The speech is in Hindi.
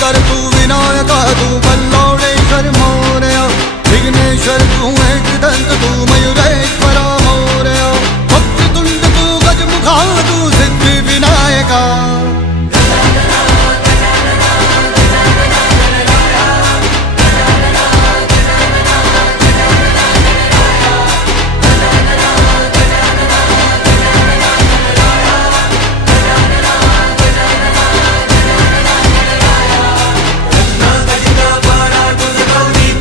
कर तू विनायक तू बल्लौडेश्वर मोरया, विघ्नेश्वर तू एकदंत तू मयूरेश्वरा।